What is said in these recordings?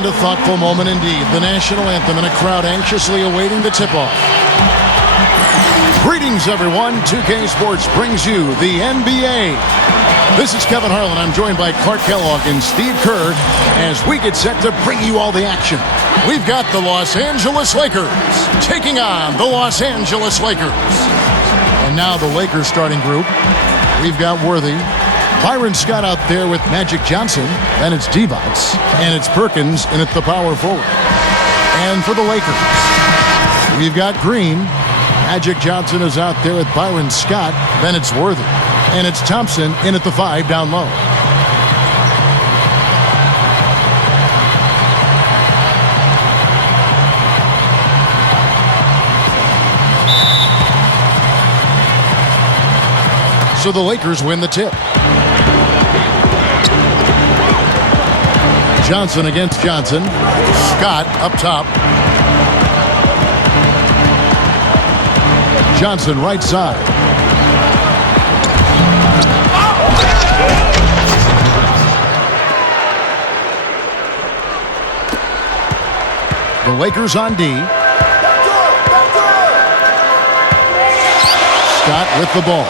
And a thoughtful moment indeed. The national anthem and a crowd anxiously awaiting the tip-off. Greetings, everyone. 2K Sports brings you the NBA. This is Kevin Harlan. I'm joined by Clark Kellogg and Steve Kerr as we get set to bring you all the action. We've got the Los Angeles Lakers taking on the Los Angeles Lakers. And now the Lakers starting group. We've got Worthy, Byron Scott out there with Magic Johnson, and it's Divac, and it's Perkins in at the power forward. And for the Lakers, we've got Green. Magic Johnson is out there with Byron Scott, then it's Worthy, and it's Thompson in at the 5 down low. So the Lakers win the tip. Johnson against Johnson. Scott up top. Johnson right side. The Lakers on D. Scott with the ball.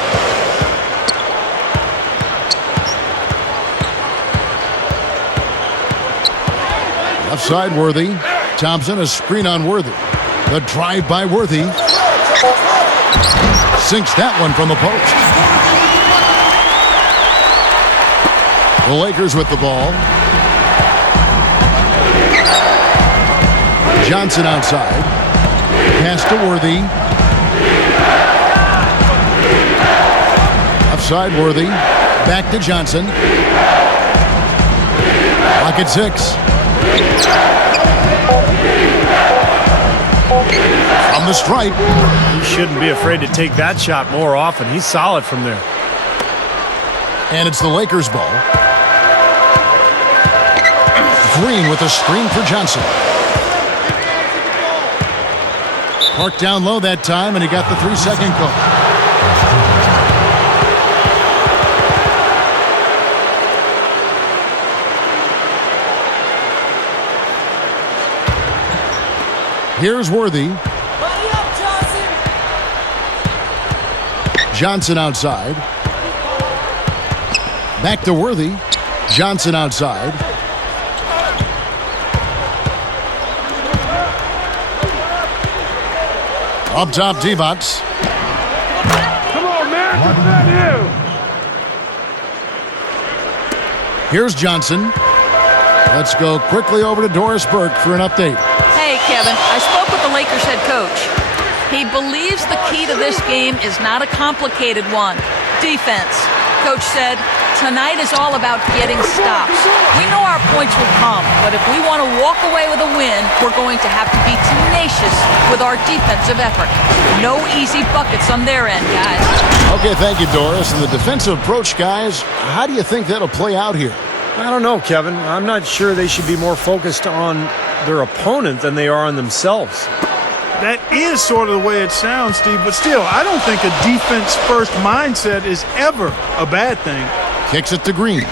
Left side, Worthy. Thompson, a screen on Worthy. The drive by Worthy. Sinks that one from the post. The Lakers with the ball. Johnson outside. Pass to Worthy. Left side, Worthy. Back to Johnson. Clock at 6. From the stripe. He shouldn't be afraid to take that shot more often. He's solid from there. And it's the Lakers' ball. Green with a screen for Johnson. Parked down low that time, and he got the 3-second call. Here's Worthy. Johnson outside. Back to Worthy. Johnson outside. Up top, Divac. Come on, man. What's that do? Here's Johnson. Let's go quickly over to Doris Burke for an update. Hey, Kevin, I spoke with the Lakers head coach. He believes the key to this game is not a complicated one. Defense. Coach said, tonight is all about getting stops. We know our points will come, but if we want to walk away with a win, we're going to have to be tenacious with our defensive effort. No easy buckets on their end, guys. Okay, thank you, Doris. And the defensive approach, guys, how do you think that'll play out here? I don't know, Kevin. I'm not sure they should be more focused on their opponent than they are on themselves. That is sort of the way it sounds, Steve, but still, I don't think a defense-first mindset is ever a bad thing. Kicks it to Green.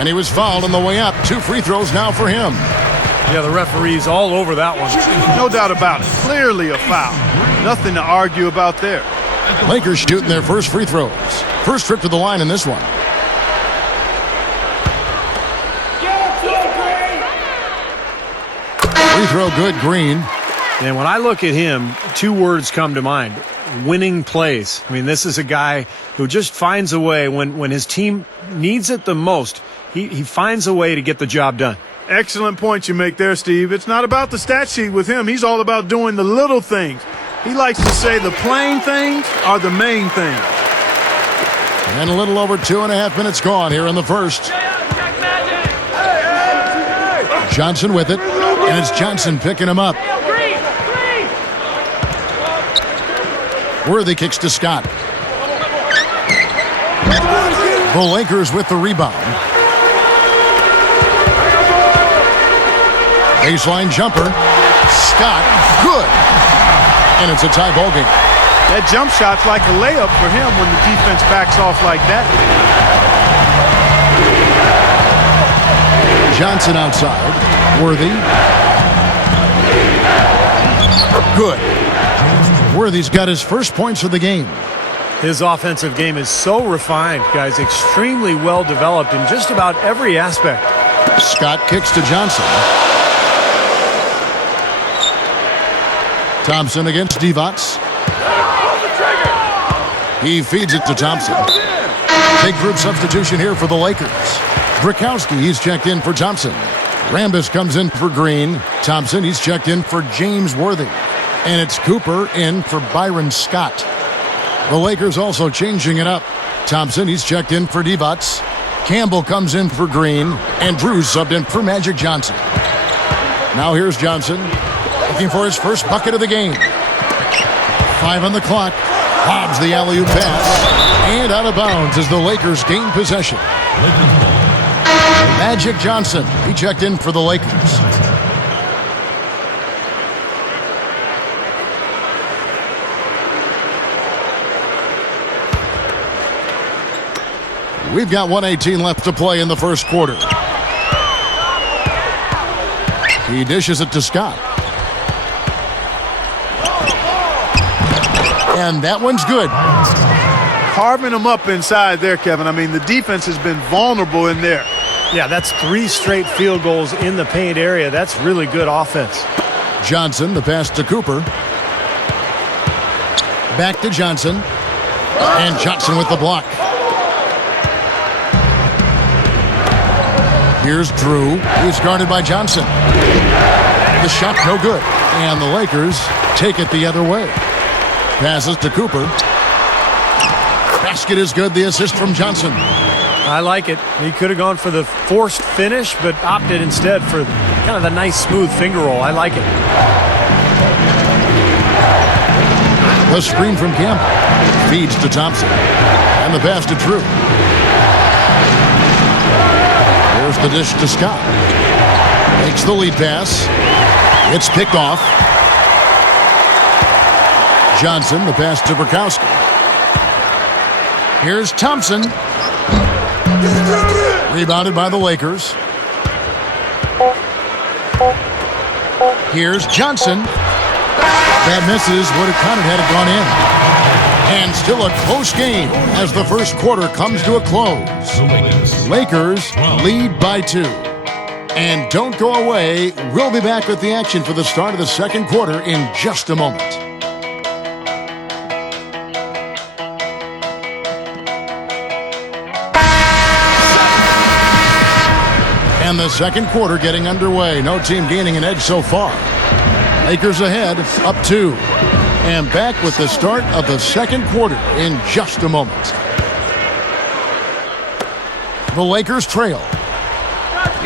And he was fouled on the way up. 2 free throws now for him. Yeah, the referee's all over that one. No doubt about it. Clearly a foul. Nothing to argue about there. Lakers shooting their first free throws. First trip to the line in this one. Free throw good, Green. And when I look at him, 2 words come to mind. Winning plays. I mean, this is a guy who just finds a way when his team needs it the most. He finds a way to get the job done. Excellent point you make there, Steve. It's not about the stat sheet with him. He's all about doing the little things. He likes to say the plain things are the main things. And a little over 2.5 minutes gone here in the first. Johnson with it. And it's Johnson picking him up. Worthy kicks to Scott. The Lakers with the rebound. Baseline jumper. Scott, good. And it's a tie ball game. That jump shot's like a layup for him when the defense backs off like that. Johnson outside. Worthy. Good. Worthy's got his first points of the game. His offensive game is so refined, guys. Extremely well developed in just about every aspect. Scott kicks to Johnson. Thompson against Divac. He feeds it to Thompson. Big group substitution here for the Lakers. Brakowski, he's checked in for Thompson. Rambis comes in for Green. Thompson, he's checked in for James Worthy. And it's Cooper in for Byron Scott. The Lakers also changing it up. Thompson, he's checked in for Divac. Campbell comes in for Green. And Drews subbed in for Magic Johnson. Now here's Johnson, looking for his first bucket of the game. 5 on the clock. Hobbs the alley-oop pass. And out of bounds as the Lakers gain possession. Magic Johnson, he checked in for the Lakers. We've got 1:18 left to play in the first quarter. He dishes it to Scott. And that one's good. Carving them up inside there, Kevin. I mean, the defense has been vulnerable in there. Yeah, that's 3 straight field goals in the paint area. That's really good offense. Johnson, the pass to Cooper. Back to Johnson. And Johnson with the block. Here's Drew. He's guarded by Johnson. The shot no good. And the Lakers take it the other way. Passes to Cooper. Basket is good. The assist from Johnson. I like it. He could have gone for the forced finish, but opted instead for kind of the nice, smooth finger roll. I like it. The screen from Campbell. Feeds to Thompson. And the pass to Drew. There's the dish to Scott. Makes the lead pass. It's picked off. Johnson, the pass to Brakowski. Here's Thompson. Rebounded by the Lakers. Here's Johnson. That misses. Would have counted had it gone in. And still a close game as the first quarter comes to a close. Lakers lead by 2. And don't go away. We'll be back with the action for the start of the second quarter in just a moment. And the second quarter getting underway. No team gaining an edge so far. Lakers ahead, up 2. And back with the start of the second quarter in just a moment. The Lakers trail.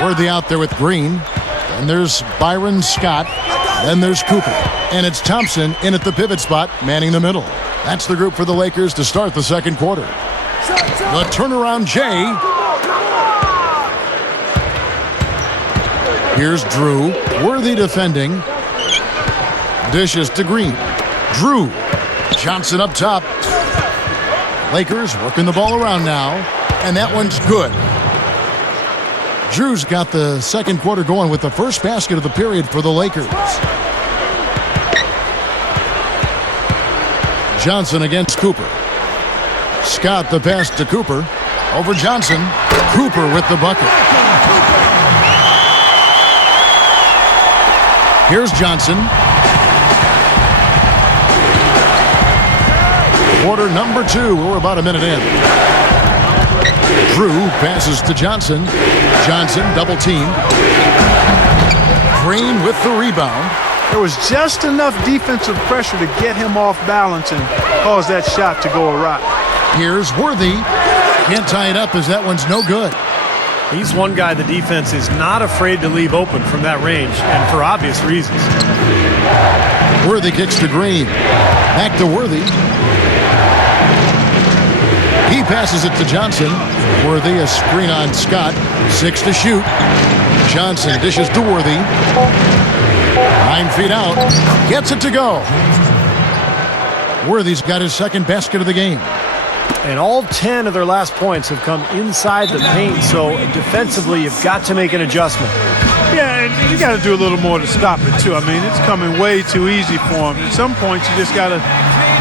Worthy out there with Green. Then there's Byron Scott. Then there's Cooper. And it's Thompson in at the pivot spot, manning the middle. That's the group for the Lakers to start the second quarter. The turnaround Jay. Here's Drew. Worthy defending. Dishes to Green. Drew. Johnson up top. Lakers working the ball around now. And that one's good. Drew's got the second quarter going with the first basket of the period for the Lakers. Johnson against Cooper. Scott the pass to Cooper. Over Johnson. Cooper with the bucket. Here's Johnson. Quarter number 2. We're about a minute in. Drew passes to Johnson. Johnson double teamed. Green with the rebound. There was just enough defensive pressure to get him off balance and cause that shot to go awry. Here's Worthy. Can't tie it up as that one's no good. He's one guy the defense is not afraid to leave open from that range, and for obvious reasons. Worthy kicks to Green. Back to Worthy. He passes it to Johnson. Worthy, a screen on Scott. 6 to shoot. Johnson dishes to Worthy. 9 feet out. Gets it to go. Worthy's got his second basket of the game. And all 10 of their last points have come inside the paint, so defensively you've got to make an adjustment. Yeah, and you got to do a little more to stop it, too. I mean, it's coming way too easy for him. At some points, you just got to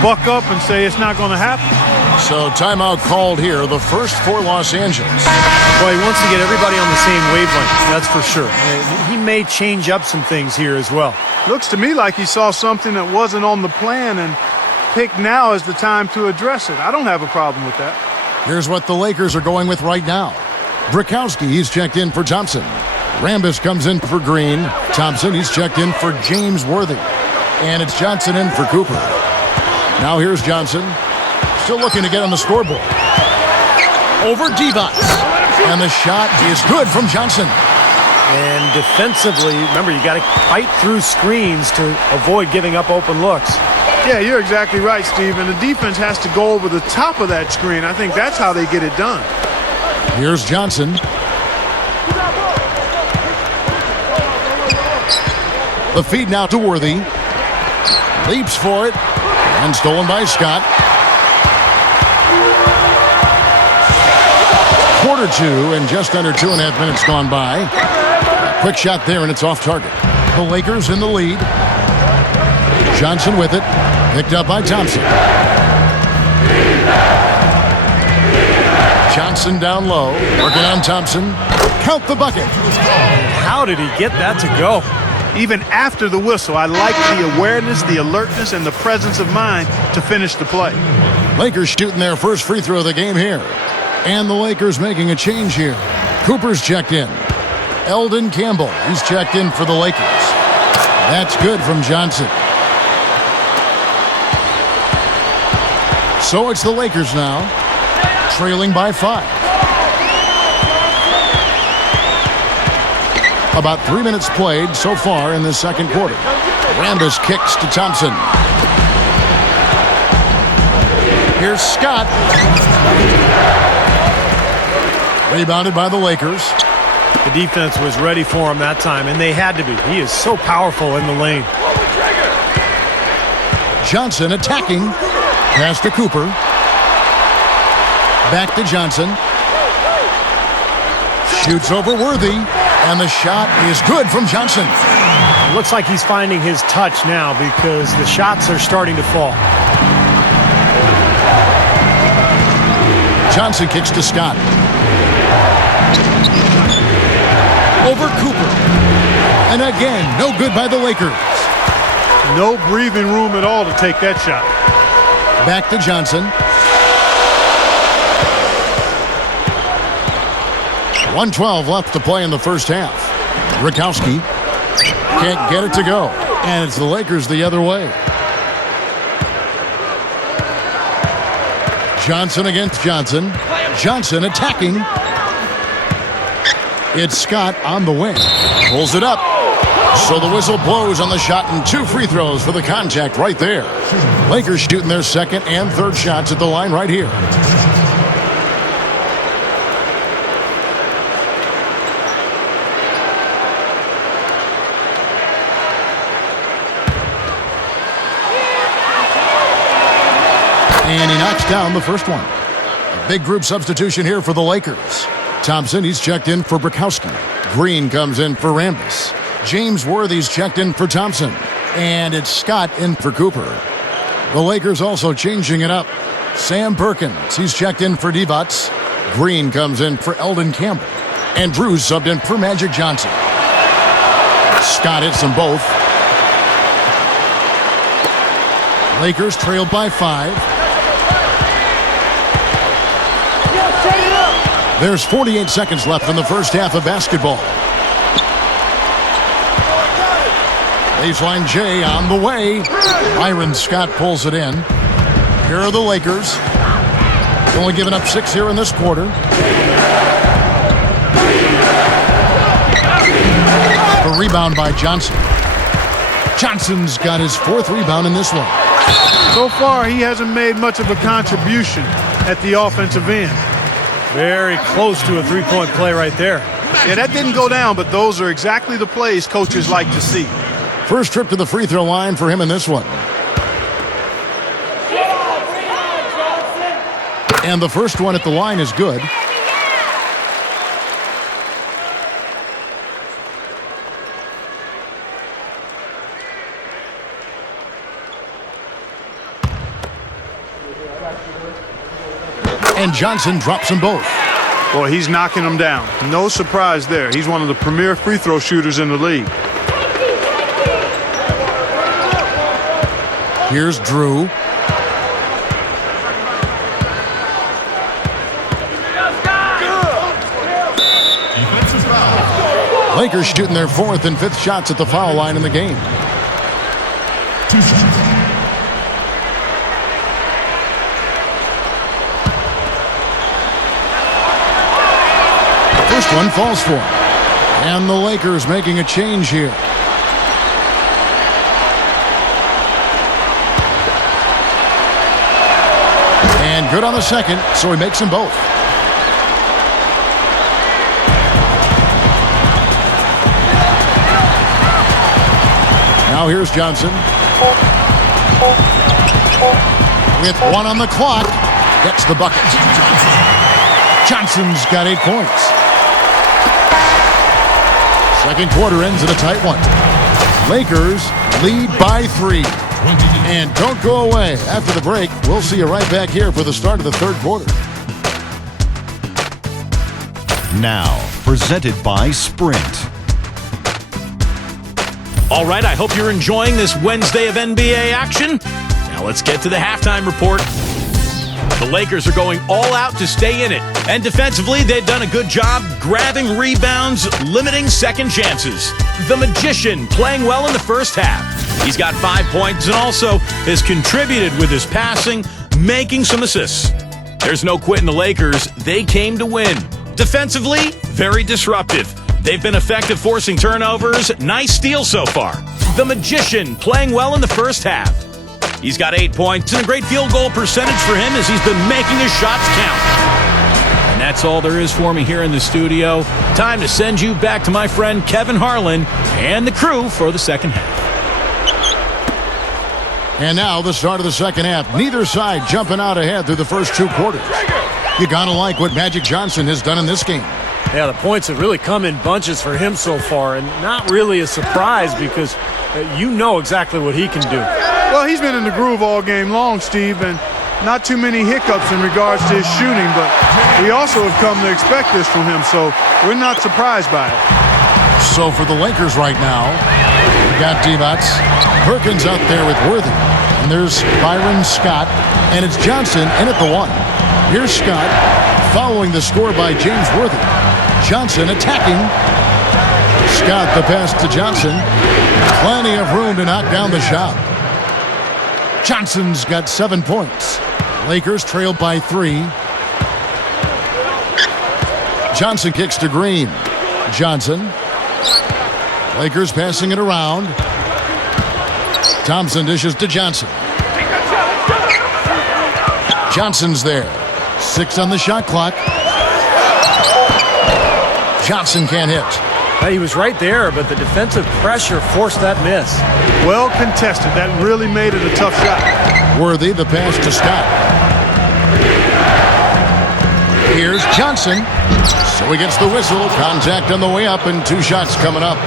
buck up and say it's not going to happen. So timeout called here, the first for Los Angeles. Well, he wants to get everybody on the same wavelength, that's for sure. He may change up some things here as well. Looks to me like he saw something that wasn't on the plan and picked now as the time to address it. I don't have a problem with that. Here's what the Lakers are going with right now. Bukowski, he's checked in for Thompson. Rambis comes in for Green. Thompson, he's checked in for James Worthy. And it's Johnson in for Cooper. Now here's Johnson. Still looking to get on the scoreboard. Over Divac. And the shot is good from Johnson. And defensively, remember, you got to fight through screens to avoid giving up open looks. Yeah, you're exactly right, Steve. And the defense has to go over the top of that screen. I think that's how they get it done. Here's Johnson. The feed now to Worthy. Leaps for it. And stolen by Scott. Quarter two and just under 2.5 minutes gone by. Quick shot there and it's off target. The Lakers in the lead. Johnson with it. Picked up by Thompson. Johnson down low. Working on Thompson. Count the bucket. How did he get that to go? Even after the whistle, I like the awareness, the alertness, and the presence of mind to finish the play. Lakers shooting their first free throw of the game here. And the Lakers making a change here. Cooper's checked in. Eldon Campbell, he's checked in for the Lakers. That's good from Johnson. So it's the Lakers now, trailing by 5. About 3 minutes played so far in the second quarter. Rambis kicks to Thompson. Here's Scott. Rebounded by the Lakers. The defense was ready for him that time, and they had to be. He is so powerful in the lane. Johnson attacking. Pass to Cooper. Back to Johnson. Shoots over Worthy. And the shot is good from Johnson. It looks like he's finding his touch now because the shots are starting to fall. Johnson kicks to Scott. Over Cooper. And again, no good by the Lakers. No breathing room at all to take that shot. Back to Johnson. 1:12 left to play in the first half. Bukowski can't get it to go. And it's the Lakers the other way. Johnson against Johnson. Johnson attacking. It's Scott on the wing. Pulls it up. So the whistle blows on the shot and 2 free throws for the contact right there. Lakers shooting their second and third shots at the line right here. And he knocks down the first one. A big group substitution here for the Lakers. Thompson, he's checked in for Bukowski. Green comes in for Rambis. James Worthy's checked in for Thompson. And it's Scott in for Cooper. The Lakers also changing it up. Sam Perkins, he's checked in for Divac. Green comes in for Eldon Campbell. And Drews subbed in for Magic Johnson. Scott hits them both. Lakers trailed by 5. There's 48 seconds left in the first half of basketball. Baseline J on the way. Byron Scott pulls it in. Here are the Lakers. Only giving up 6 here in this quarter. The rebound by Johnson. Johnson's got his 4th rebound in this one. So far, he hasn't made much of a contribution at the offensive end. Very close to a three-point play right there. Yeah, that didn't go down, but those are exactly the plays coaches like to see. First trip to the free throw line for him in this one. And the first one at the line is good. And Johnson drops them both. Boy, he's knocking them down. No surprise there. He's one of the premier free throw shooters in the league. Here's Drew. Lakers shooting their fourth and fifth shots at the foul line in the game. 2 shots. First one falls for him. And the Lakers making a change here. And good on the second, so he makes them both. Now here's Johnson. With 1 on the clock, gets the bucket. Johnson's got 8 points. Second quarter ends in a tight one. Lakers lead by 3. And don't go away. After the break, we'll see you right back here for the start of the third quarter. Now, presented by Sprint. All right, I hope you're enjoying this Wednesday of NBA action. Now let's get to the halftime report. The Lakers are going all out to stay in it. And defensively, they've done a good job grabbing rebounds, limiting second chances. The Magician playing well in the first half. He's got 5 points and also has contributed with his passing, making some assists. There's no quit in the Lakers. They came to win. Defensively, very disruptive. They've been effective forcing turnovers. Nice steal so far. The Magician playing well in the first half. He's got 8 points and a great field goal percentage for him as he's been making his shots count. And that's all there is for me here in the studio. Time to send you back to my friend Kevin Harlan and the crew for the second half. And now the start of the second half. Neither side jumping out ahead through the first 2 quarters. You gotta like what Magic Johnson has done in this game. Yeah, the points have really come in bunches for him so far, and not really a surprise because you know exactly what he can do. Well, he's been in the groove all game long, Steve, and not too many hiccups in regards to his shooting, but we also have come to expect this from him, so we're not surprised by it. So for the Lakers right now, we got Divac, Perkins out there with Worthy, and there's Byron Scott, and it's Johnson in at the 1. Here's Scott following the score by James Worthy. Johnson attacking. Scott the pass to Johnson. Plenty of room to knock down the shot. Johnson's got 7 points. Lakers trail by 3. Johnson kicks to Green. Johnson. Lakers passing it around. Thompson dishes to Johnson. Johnson's there. 6 on the shot clock. Johnson can't hit. He was right there, but the defensive pressure forced that miss. Well contested. That really made it a tough shot. Worthy the pass to Scott. Here's Johnson. So he gets the whistle. Contact on the way up and 2 shots coming up.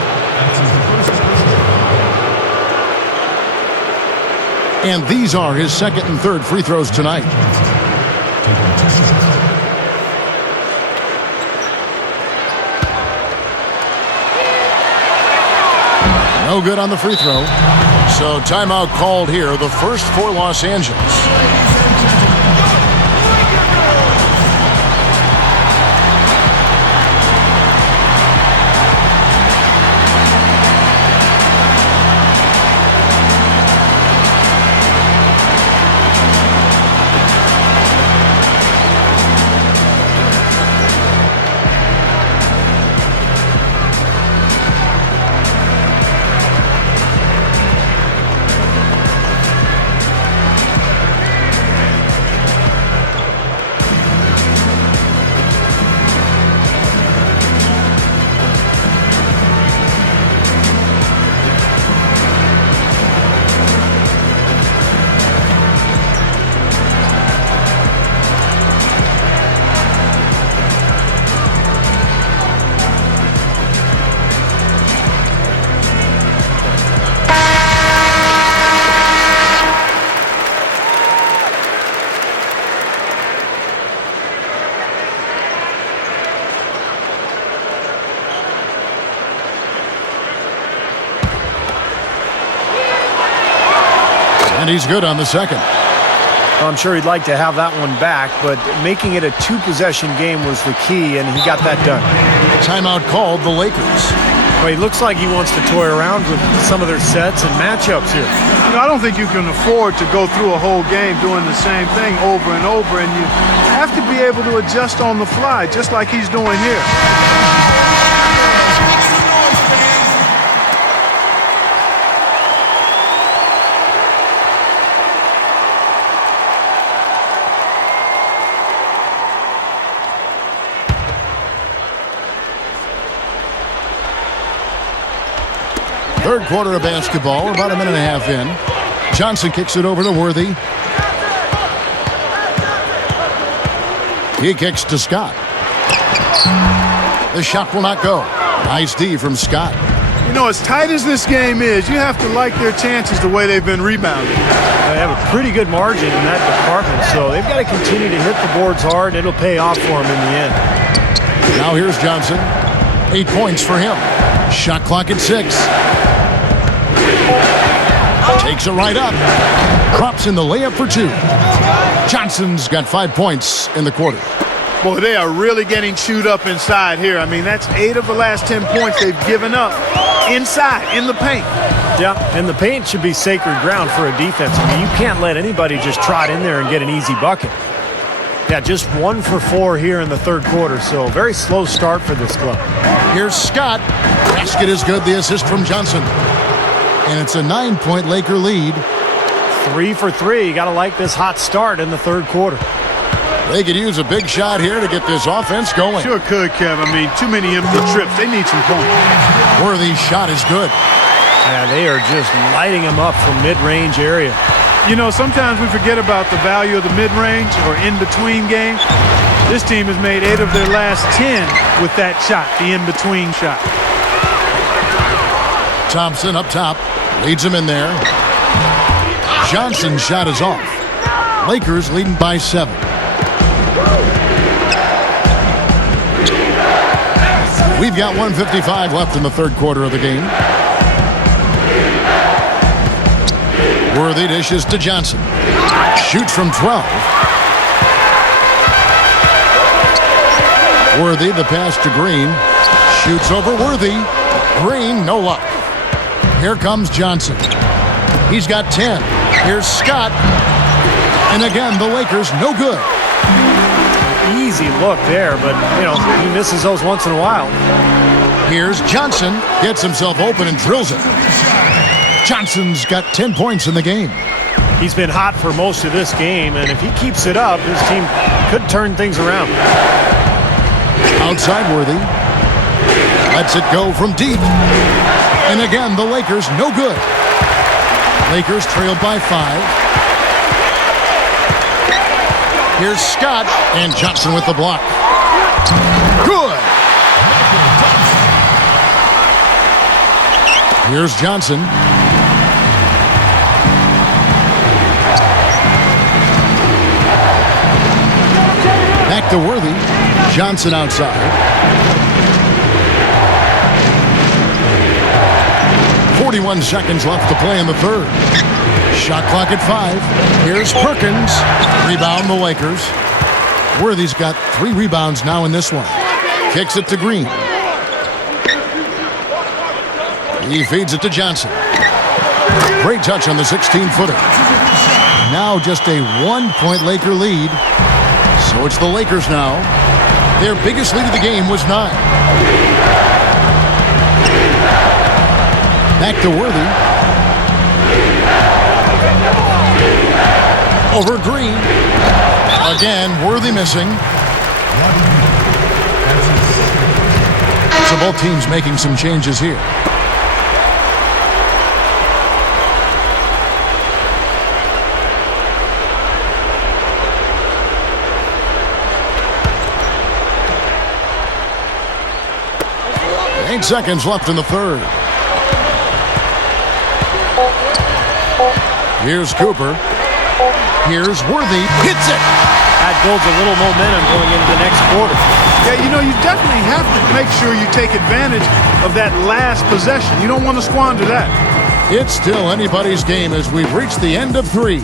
And these are his second and third free throws tonight. No good on the free throw. So timeout called here, the first for Los Angeles. he's good on the second. Well, I'm sure he'd like to have that one back, but making it a two-possession game was the key, and he got that done. Timeout called the Lakers. Well, he looks like he wants to toy around with some of their sets and matchups here. You know, I don't think you can afford to go through a whole game doing the same thing over and over, and you have to be able to adjust on the fly, just like he's doing here. Third quarter of basketball, about a minute and a half in. Johnson kicks it over to Worthy. He kicks to Scott. The shot will not go. Nice D from Scott. You know, as tight as this game is, you have to like their chances the way they've been rebounding. They have a pretty good margin in that department, so they've got to continue to hit the boards hard. It'll pay off for them in the end. Now here's Johnson. 8 points for him. Shot clock at 6. Takes it right up. Drops in the layup for 2. Johnson's got 5 points in the quarter. Boy, they are really getting chewed up inside here. I mean, that's 8 of the last 10 points they've given up inside, in the paint. Yeah, and the paint should be sacred ground for a defense. I mean, you can't let anybody just trot in there and get an easy bucket. Yeah, just 1 for 4 here in the third quarter, so very slow start for this club. Here's Scott. Basket is good. The assist from Johnson. And it's a 9-point Laker lead. 3 for 3. You got to like this hot start in the third quarter. They could use a big shot here to get this offense going. Sure could, Kev. I mean, too many empty trips. They need some points. Worthy's shot is good. Yeah, they are just lighting them up from mid-range area. You know, sometimes we forget about the value of the mid-range or in-between game. This team has made 8 of their last 10 with that shot, the in-between shot. Thompson up top. Leads him in there. Johnson's shot is off. Lakers leading by 7. We've got 1:55 left in the third quarter of the game. Worthy dishes to Johnson. Shoots from 12. Worthy, the pass to Green. Shoots over Worthy. Green, no luck. Here comes Johnson. He's got 10. Here's Scott. And again, the Lakers, no good. Easy look there, but, you know, he misses those once in a while. Here's Johnson. Gets himself open and drills it. Johnson's got 10 points in the game. He's been hot for most of this game, and if he keeps it up, his team could turn things around. Outside Worthy. Lets it go from deep. And again, the Lakers, no good. Lakers trailed by 5. Here's Scott, and Johnson with the block. Good. Here's Johnson. Back to Worthy. Johnson outside. 41 seconds left to play in the third. Shot clock at 5. Here's Perkins. Rebound the Lakers. Worthy's got 3 rebounds now in this one. Kicks it to Green. He feeds it to Johnson. Great touch on the 16-footer. Now just a 1-point Laker lead. So it's the Lakers now. Their biggest lead of the game was 9. Back to Worthy. Over Green. Again, Worthy missing. So both teams making some changes here. Eight seconds left in the third. Here's Cooper. Here's Worthy. Hits it. That builds a little momentum going into the next quarter. Yeah, you know, you definitely have to make sure you take advantage of that last possession. You don't want to squander that. It's still anybody's game as we've reached the end of 3.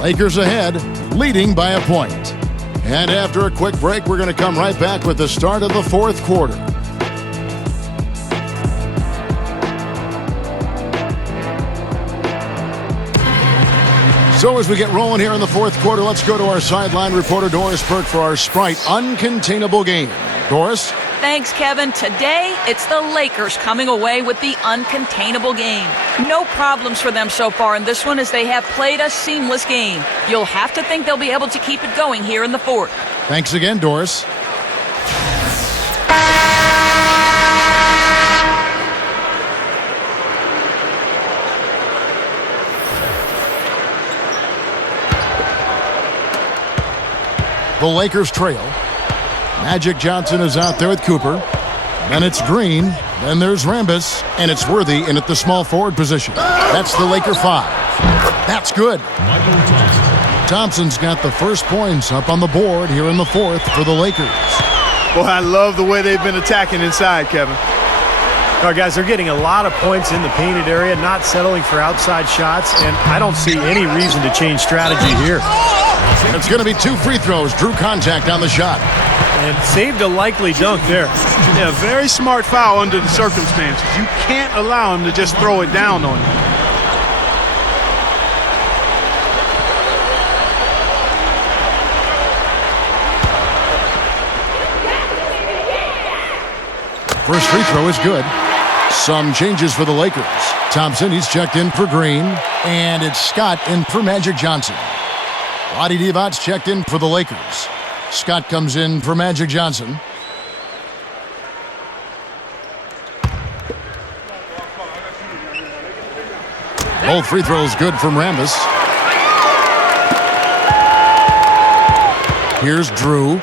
Lakers ahead, leading by a point. And after a quick break, we're going to come right back with the start of the 4th quarter. So as we get rolling here in the 4th quarter, let's go to our sideline reporter, Doris Burke, for our Sprite Uncontainable game. Doris? Thanks, Kevin. Today, it's the Lakers coming away with the uncontainable game. No problems for them so far in this one as they have played a seamless game. You'll have to think they'll be able to keep it going here in the 4th. Thanks again, Doris. The Lakers trail. Magic Johnson is out there with Cooper. Then it's Green. Then there's Rambis. And it's Worthy in at the small forward position. That's the Laker 5. That's good. Thompson's got the first points up on the board here in the 4th for the Lakers. Boy, I love the way they've been attacking inside, Kevin. All right, guys, they're getting a lot of points in the painted area, not settling for outside shots, and I don't see any reason to change strategy here. It's going to be 2 free throws. Drew contact on the shot. And saved a likely dunk there. Yeah, very smart foul under the circumstances. You can't allow him to just throw it down on you. First free throw is good. Some changes for the Lakers. Thompson, he's checked in for Green. And it's Scott in for Magic Johnson. Vlade Divac checked in for the Lakers. Scott comes in for Magic Johnson. Both free throws good from Rambis. Here's Drew.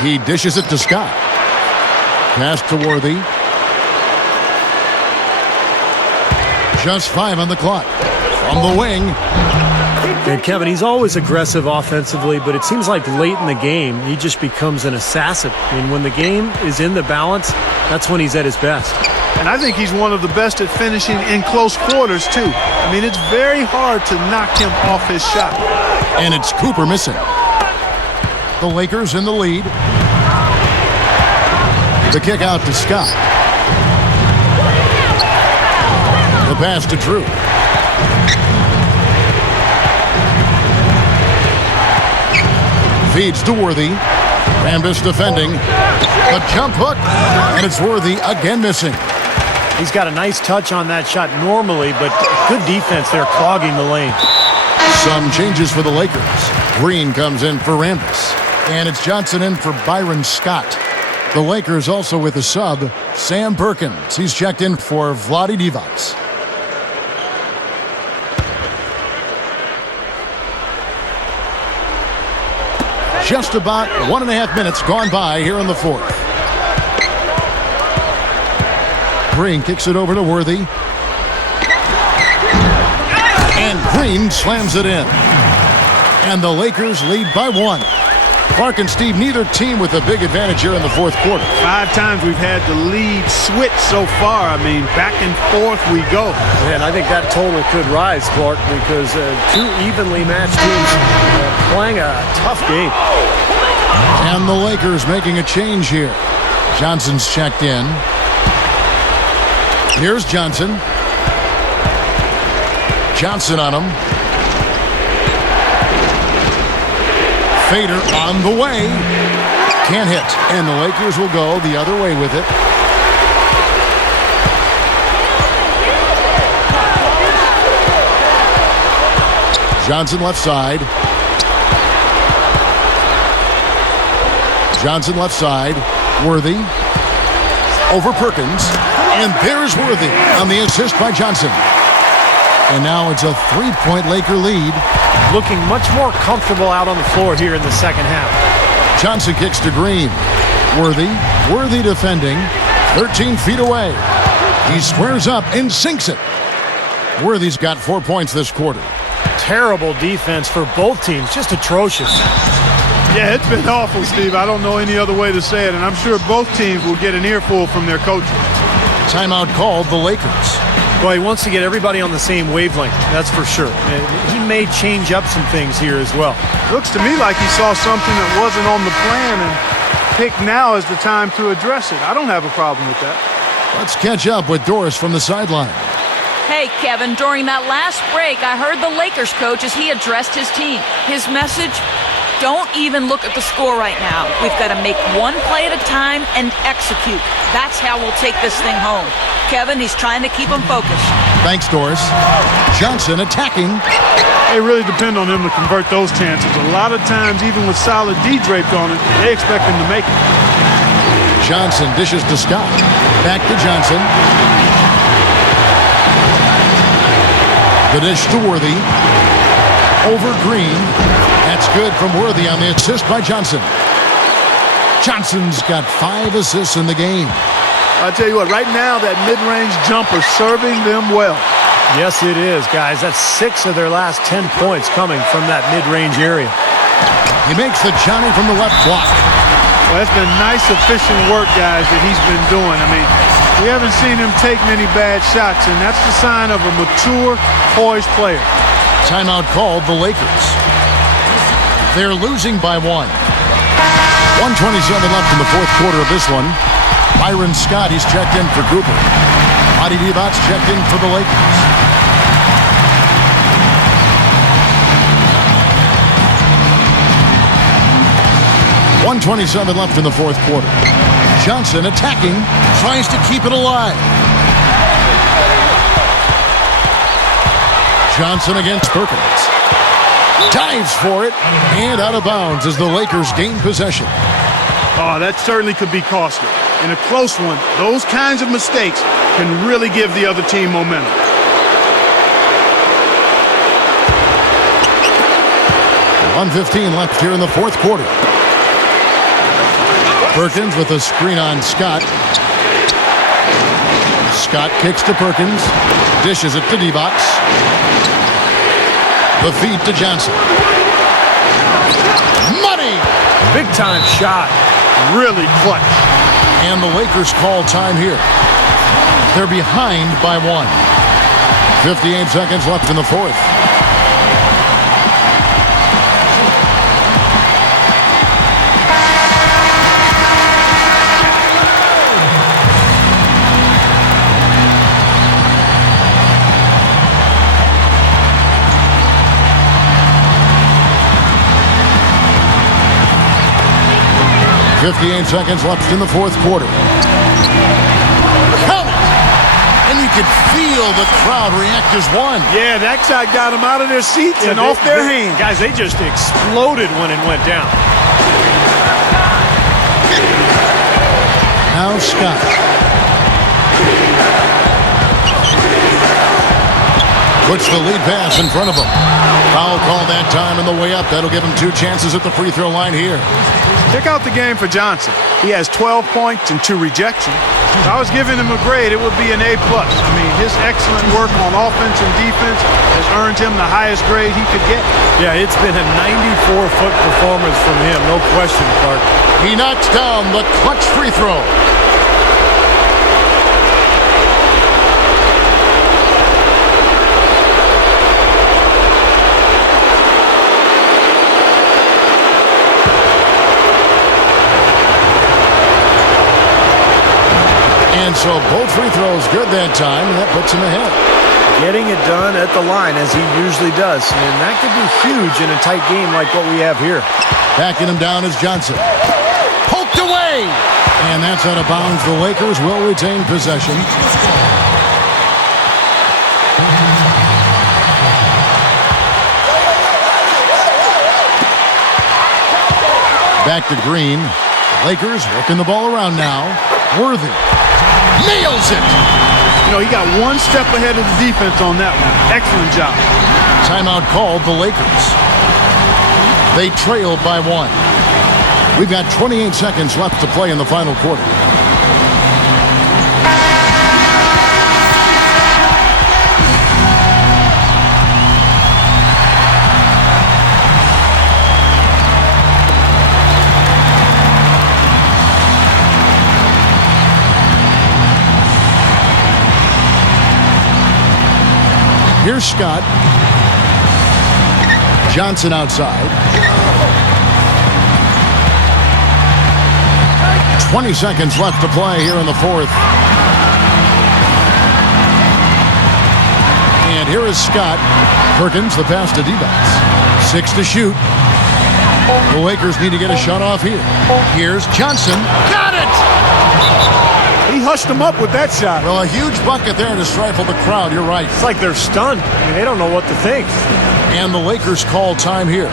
He dishes it to Scott. Pass to Worthy. Just 5 on the clock. From the wing. And Kevin, he's always aggressive offensively, but it seems like late in the game, he just becomes an assassin. I mean, when the game is in the balance, that's when he's at his best. And I think he's one of the best at finishing in close quarters, too. I mean, it's very hard to knock him off his shot. And it's Cooper missing. The Lakers in the lead. The kick out to Scott. The pass to Drew. Feeds to Worthy. Rambis defending. The jump hook. And it's Worthy again missing. He's got a nice touch on that shot normally, but good defense there clogging the lane. Some changes for the Lakers. Green comes in for Rambis. And it's Johnson in for Byron Scott. The Lakers also with a sub, Sam Perkins. He's checked in for Vlade Divac. Just about 1.5 minutes gone by here in the 4th. Green kicks it over to Worthy. And Green slams it in. And the Lakers lead by 1. Clark and Steve, neither team with a big advantage here in the 4th quarter. 5 times we've had the lead switch so far. I mean, back and forth we go. And I think that total could rise, Clark, because 2 evenly matched teams playing a tough game. And the Lakers making a change here. Johnson's checked in. Here's Johnson. Johnson on him. Fader on the way. Can't hit. And the Lakers will go the other way with it. Johnson left side. Johnson left side. Worthy. Over Perkins. And there's Worthy on the assist by Johnson. And now it's a 3-point Laker lead. Looking much more comfortable out on the floor here in the second half. Johnson kicks to Green. Worthy defending. 13 feet away. He squares up and sinks it. Worthy's got 4 points this quarter. Terrible defense for both teams. Just atrocious. Yeah, it's been awful, Steve. I don't know any other way to say it, and I'm sure both teams will get an earful from their coaches. Timeout called the Lakers. Well, he wants to get everybody on the same wavelength, that's for sure. He may change up some things here as well. Looks to me like he saw something that wasn't on the plan and picked now as the time to address it. I don't have a problem with that. Let's catch up with Doris from the sideline. Hey, Kevin, during that last break, I heard the Lakers coach as he addressed his team. His message, don't even look at the score right now. We've got to make one play at a time and execute. That's how we'll take this thing home. Kevin, he's trying to keep them focused. Thanks, Doris. Johnson attacking. They really depend on him to convert those chances. A lot of times, even with solid D draped on it, they expect him to make it. Johnson dishes to Scott. Back to Johnson. The dish to Worthy. Over Green. That's good from Worthy on the assist by Johnson. Johnson's got 5 assists in the game. I'll tell you what, right now that mid-range jumper serving them well. Yes, it is, guys. That's 6 of their last 10 points coming from that mid-range area. He makes the Johnny from the left block. Well, that's been nice, efficient work, guys, that he's been doing. I mean, we haven't seen him take many bad shots, and that's the sign of a mature, poised player. Timeout called the Lakers. They're losing by 1. 1:27 left in the fourth quarter of this one. Byron Scott, he's checked in for Cooper. Marty Divat's checked in for the Lakers. .127 left in the fourth quarter. Johnson attacking, tries to keep it alive. Johnson against Perkins. Dives for it, and out of bounds as the Lakers gain possession. Oh, that certainly could be costly. In a close one, those kinds of mistakes can really give the other team momentum. .115 left here in the fourth quarter. Perkins with a screen on Scott. Scott kicks to Perkins. Dishes it to D-Box. The feed to Johnson. Money! Big time shot. Really clutch. And the Lakers call time here. They're behind by 1. 58 seconds left in the fourth. .58 seconds left in the fourth quarter. Count it! And you could feel the crowd react as one. Yeah, that shot got them out of their seats and off their hands. Guys, they just exploded when it went down. Now Scott. Puts the lead pass in front of him. Foul call that time on the way up. That'll give him 2 chances at the free throw line here. Check out the game for Johnson. He has 12 points and 2 rejections. If I was giving him a grade, it would be an A+. I mean, his excellent work on offense and defense has earned him the highest grade he could get. Yeah, it's been a 94-foot performance from him, no question, Clark. He knocks down the clutch free throw. And so both free throws good that time, and that puts him ahead. Getting it done at the line as he usually does. And that could be huge in a tight game like what we have here. Backing him down is Johnson. Poked away! And that's out of bounds. The Lakers will retain possession. Back to Green. Lakers working the ball around now. Worthy. Nails it! You know, he got one step ahead of the defense on that one. Excellent job. Timeout called the Lakers. They trailed by 1. We've got 28 seconds left to play in the final quarter. Here's Scott. Johnson outside. 20 seconds left to play here in the fourth. And here is Scott. Perkins, the pass to D-backs. 6 to shoot. The Lakers need to get a shot off here. Here's Johnson. Got it! He hushed him up with that shot. Well, a huge bucket there to stifle the crowd. You're right. It's like they're stunned. I mean, they don't know what to think. And the Lakers call time here.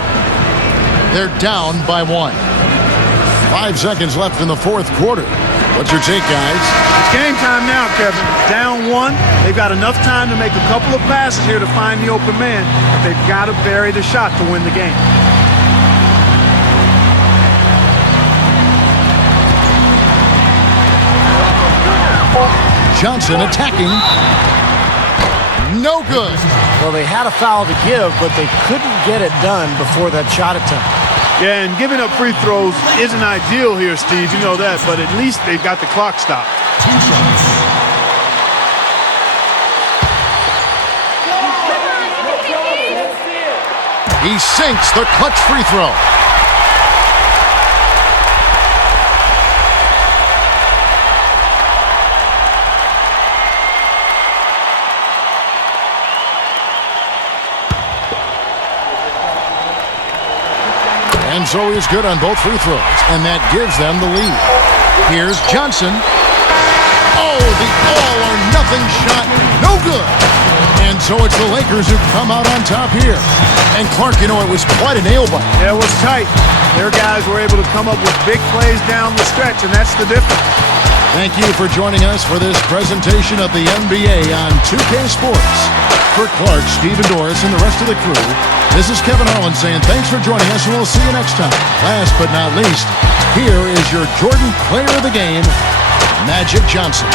They're down by 1. 5 seconds left in the fourth quarter. What's your take, guys? It's game time now, Kevin. Down 1. They've got enough time to make a couple of passes here to find the open man. But they've got to bury the shot to win the game. Johnson attacking. No good. Well, they had a foul to give, but they couldn't get it done before that shot attempt. Yeah, and giving up free throws isn't ideal here, Steve. You know that, but at least they've got the clock stopped. 2 shots. He sinks the clutch free throw. And so he's good on both free throws, and that gives them the lead. Here's Johnson. Oh, the all-or-nothing shot. No good. And so it's the Lakers who come out on top here. And Clark, you know, it was quite a nail-biter. Yeah, it was tight. Their guys were able to come up with big plays down the stretch, and that's the difference. Thank you for joining us for this presentation of the NBA on 2K Sports. For Clark, Steve and Doris, and the rest of the crew, this is Kevin Harlan saying thanks for joining us, and we'll see you next time. Last but not least, here is your Jordan Player of the Game, Magic Johnson.